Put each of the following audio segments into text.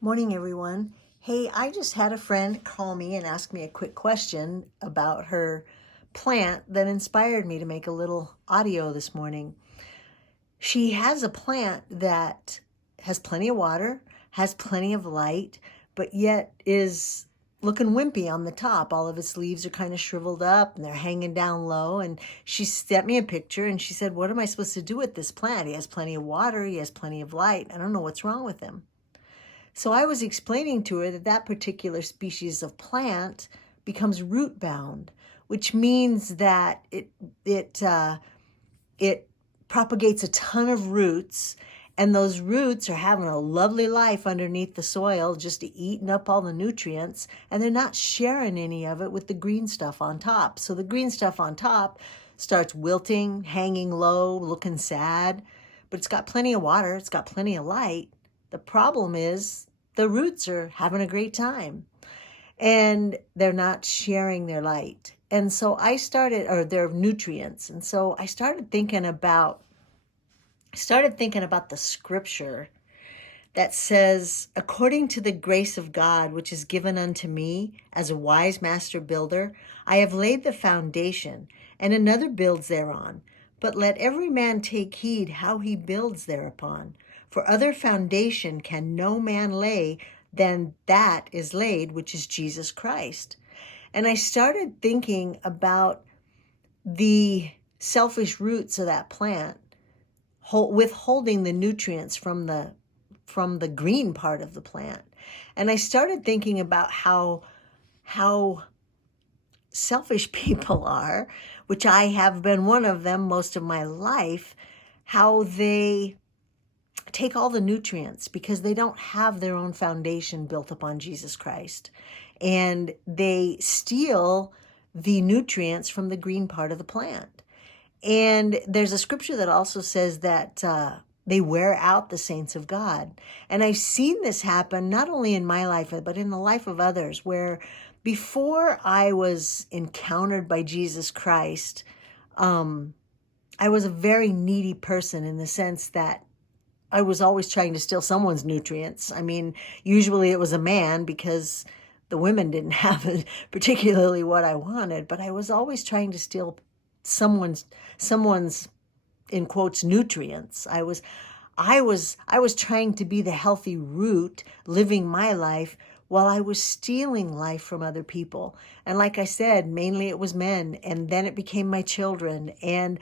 Morning, everyone. Hey, I just had a friend call me and ask me a quick question about her plant that inspired me to make a little audio this morning. She has a plant that has plenty of water, has plenty of light, but yet is looking wimpy on the top. All of its leaves are kind of shriveled up and they're hanging down low. And she sent me a picture and she said, "What am I supposed to do with this plant? He has plenty of water, he has plenty of light. I don't know what's wrong with him." So I was explaining to her that that particular species of plant becomes root bound, which means that it propagates a ton of roots, and those roots are having a lovely life underneath the soil, just eating up all the nutrients, and they're not sharing any of it with the green stuff on top. So the green stuff on top starts wilting, hanging low, looking sad, but it's got plenty of water, it's got plenty of light. The problem is the roots are having a great time and they're not sharing their light. And so I started, or their nutrients. And so I started thinking about the scripture that says, "According to the grace of God, which is given unto me as a wise master builder, I have laid the foundation, and another builds thereon. But let every man take heed how he builds thereupon. For other foundation can no man lay than that is laid, which is Jesus Christ." And I started thinking about the selfish roots of that plant withholding the nutrients from the green part of the plant. And I started thinking about how selfish people are, which I have been one of them most of my life, how they take all the nutrients because they don't have their own foundation built upon Jesus Christ. And they steal the nutrients from the green part of the plant. And there's a scripture that also says that they wear out the saints of God. And I've seen this happen not only in my life, but in the life of others, where before I was encountered by Jesus Christ, I was a very needy person in the sense that I was always trying to steal someone's nutrients. I mean, usually it was a man because the women didn't have particularly what I wanted, but I was always trying to steal someone's in quotes nutrients. I was trying to be the healthy root, living my life while I was stealing life from other people. And like I said, mainly it was men, and then it became my children. And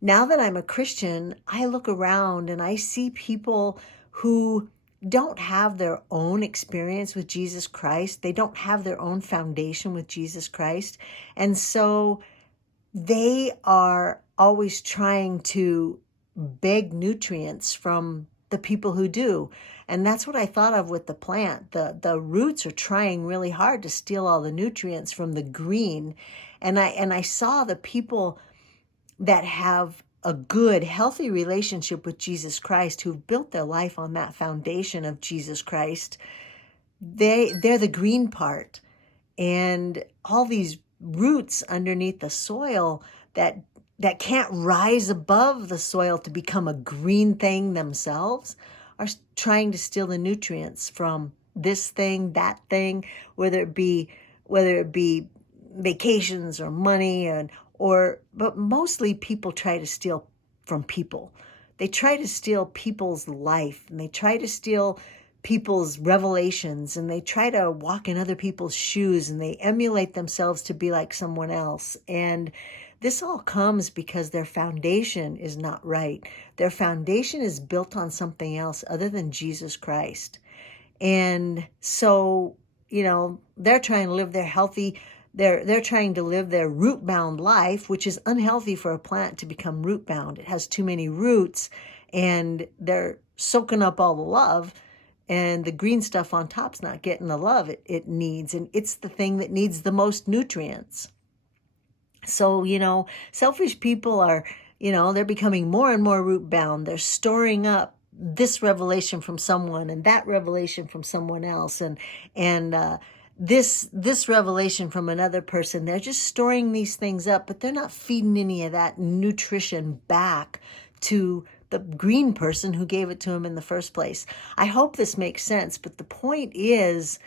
now that I'm a Christian, I look around and I see people who don't have their own experience with Jesus Christ. They don't have their own foundation with Jesus Christ. And so they are always trying to beg nutrients from the people who do. And that's what I thought of with the plant. The roots are trying really hard to steal all the nutrients from the green. And I saw the people that have a good, healthy relationship with Jesus Christ, who've built their life on that foundation of Jesus Christ, they're the green part. And all these roots underneath the soil that can't rise above the soil to become a green thing themselves are trying to steal the nutrients from this thing, that thing, whether it be vacations or money, but mostly people try to steal from people. They try to steal people's life, and they try to steal people's revelations, and they try to walk in other people's shoes, and they emulate themselves to be like someone else. And this all comes because their foundation is not right. Their foundation is built on something else other than Jesus Christ. And so, they're trying to live their healthy, they're trying to live their root-bound life, which is unhealthy for a plant to become root-bound. It has too many roots, and they're soaking up all the love, and the green stuff on top's not getting the love it needs, and it's the thing that needs the most nutrients. So, selfish people are, they're becoming more and more root-bound. They're storing up this revelation from someone and that revelation from someone else, and this revelation from another person. They're just storing these things up, but they're not feeding any of that nutrition back to the green person who gave it to him in the first place. I hope this makes sense, but the point is,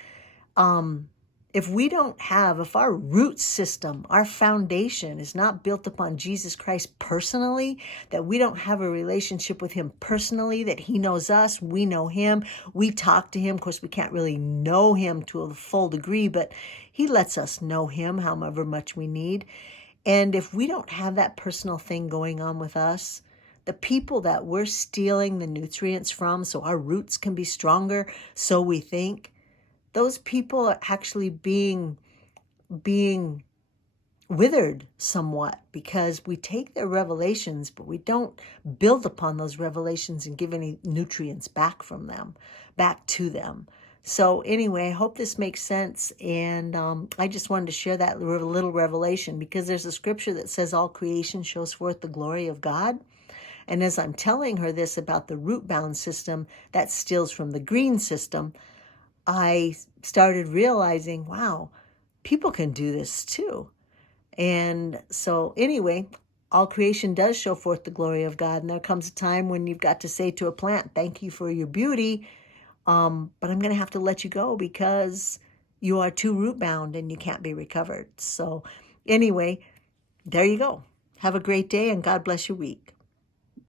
if our root system, our foundation is not built upon Jesus Christ personally, that we don't have a relationship with him personally, that he knows us, we know him, we talk to him. Of course, we can't really know him to a full degree, but he lets us know him however much we need. And if we don't have that personal thing going on with us, the people that we're stealing the nutrients from so our roots can be stronger, so we think, those people are actually being withered somewhat, because we take their revelations, but we don't build upon those revelations and give any nutrients back to them. So anyway, I hope this makes sense. And I just wanted to share that little revelation, because there's a scripture that says all creation shows forth the glory of God. And as I'm telling her this about the root-bound system that steals from the green system, I started realizing, wow, people can do this too. And so anyway, all creation does show forth the glory of God. And there comes a time when you've got to say to a plant, thank you for your beauty, but I'm going to have to let you go because you are too root-bound and you can't be recovered. So anyway, there you go. Have a great day and God bless your week.